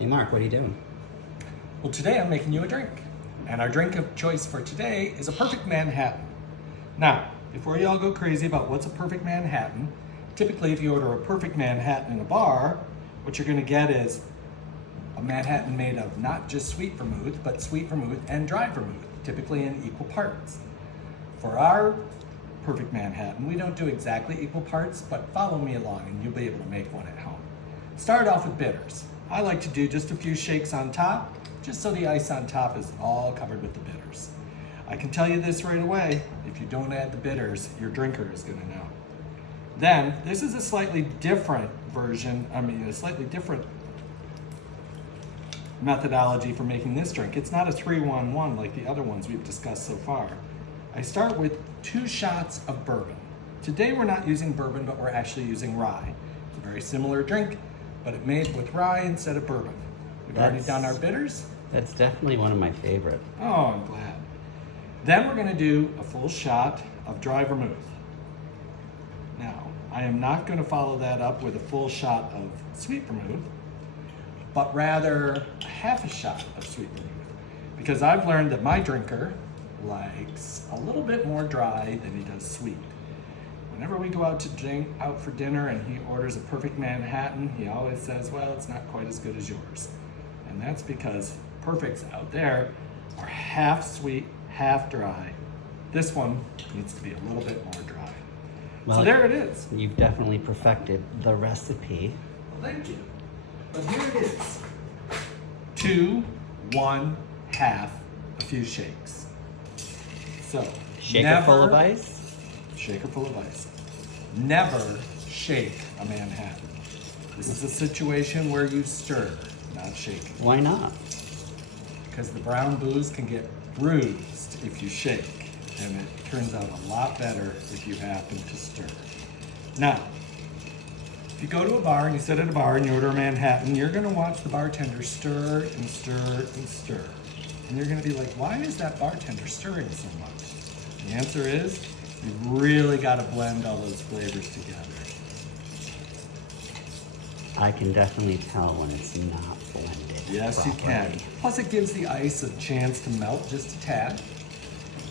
Hey Mark, what are you doing? Well, today I'm making you a drink. And our drink of choice for today is a perfect Manhattan. Now, before you all go crazy about what's a perfect Manhattan, typically if you order a perfect Manhattan in a bar, what you're gonna get is a Manhattan made of not just sweet vermouth, but sweet vermouth and dry vermouth, typically in equal parts. For our perfect Manhattan, we don't do exactly equal parts, but follow me along and you'll be able to make one at home. Start off with bitters. I like to do just a few shakes on top, just so the ice on top is all covered with the bitters. I can tell you this right away, if you don't add the bitters, your drinker is gonna know. Then, this is a slightly different version, a slightly different methodology for making this drink. It's not a 3-1-1 like the other ones we've discussed so far. I start with 2 shots of bourbon. Today we're not using bourbon, but we're actually using rye. It's a very similar drink, but it's made with rye instead of bourbon. We've already done our bitters. That's definitely one of my favorite. Oh, I'm glad. Then we're gonna do a full shot of dry vermouth. Now, I am not gonna follow that up with a full shot of sweet vermouth, but rather half a shot of sweet vermouth. Because I've learned that my drinker likes a little bit more dry than he does sweet. Whenever we go out for dinner and he orders a perfect Manhattan, he always says, well, it's not quite as good as yours. And that's because perfects out there are half sweet, half dry. This one needs to be a little bit more dry. Well, so there it is. You've definitely perfected the recipe. Well, thank you. But here it is. 2, 1, half, a few shakes. So, Shaker full of ice? Shaker full of ice. Never shake a Manhattan. This is a situation where you stir, not shake. Why not? Because the brown booze can get bruised if you shake, and it turns out a lot better if you happen to stir. Now, if you go to a bar and you sit at a bar and you order a Manhattan, you're gonna watch the bartender stir and stir and stir. And you're gonna be like, why is that bartender stirring so much? The answer is, you've really gotta blend all those flavors together. I can definitely tell when it's not blended. Yes, properly. you can. Plus it gives the ice a chance to melt just a tad,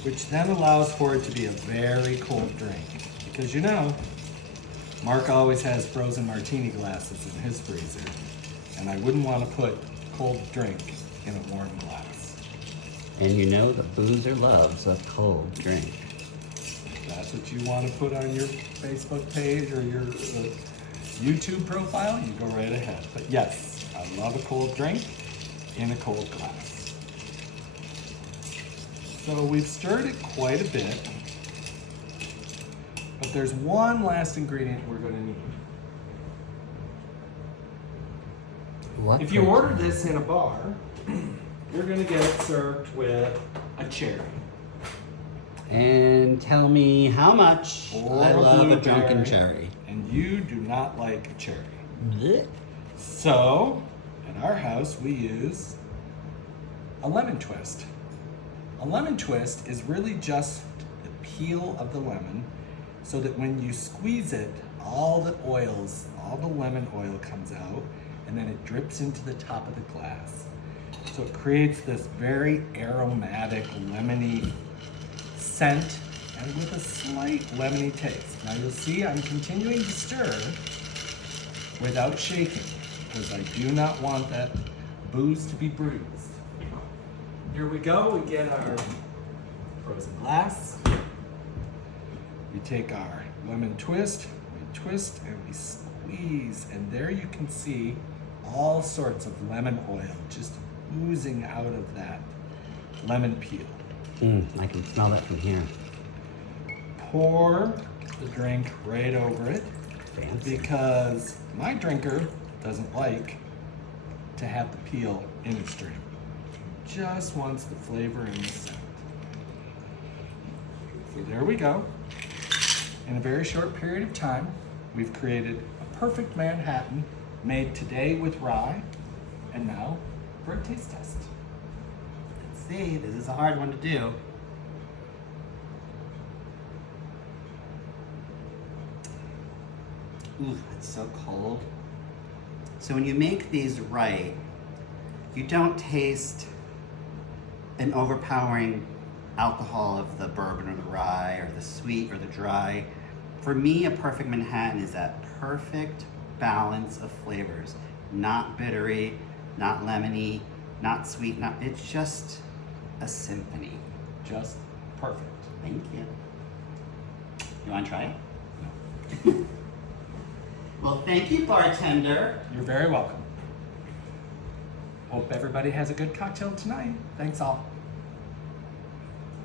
which then allows for it to be a very cold drink. Because you know, Mark always has frozen martini glasses in his freezer, and I wouldn't want to put cold drink in a warm glass. And you know the boozer loves a cold drink. If that's what you want to put on your Facebook page or your YouTube profile, you go right ahead. But yes, I love a cold drink in a cold glass. So we've stirred it quite a bit, but there's one last ingredient we're going to need. What? If you order this in a bar, you're going to get it served with a cherry. And tell me how much Or I a love a blueberry. drunken cherry. And you do not like a cherry. Blech. So, at our house, we use a lemon twist. A lemon twist is really just the peel of the lemon, so that when you squeeze it, all the lemon oil comes out, and then it drips into the top of the glass. So it creates this very aromatic, lemony scent, and with a slight lemony taste. Now you'll see I'm continuing to stir without shaking, because I do not want that booze to be bruised. Here we go, we get our frozen glass. We take our lemon twist, we twist and we squeeze, and there you can see all sorts of lemon oil just oozing out of that lemon peel. I can smell that from here. Pour the drink right over it, Fancy. because my drinker doesn't like to have the peel in his drink. Just wants the flavor and the scent. So there we go. In a very short period of time, we've created a perfect Manhattan made today with rye, and now for a taste test. Let's see, this is a hard one to do. Ooh, it's so cold. So when you make these right, You don't taste an overpowering alcohol of the bourbon or the rye or the sweet or the dry. For me, a perfect Manhattan is that perfect balance of flavors. Not bittery, not lemony, not sweet, it's just a symphony. Just perfect. Thank you. You wanna try it? No. Well, thank you, bartender. You're very welcome. Hope everybody has a good cocktail tonight. Thanks all.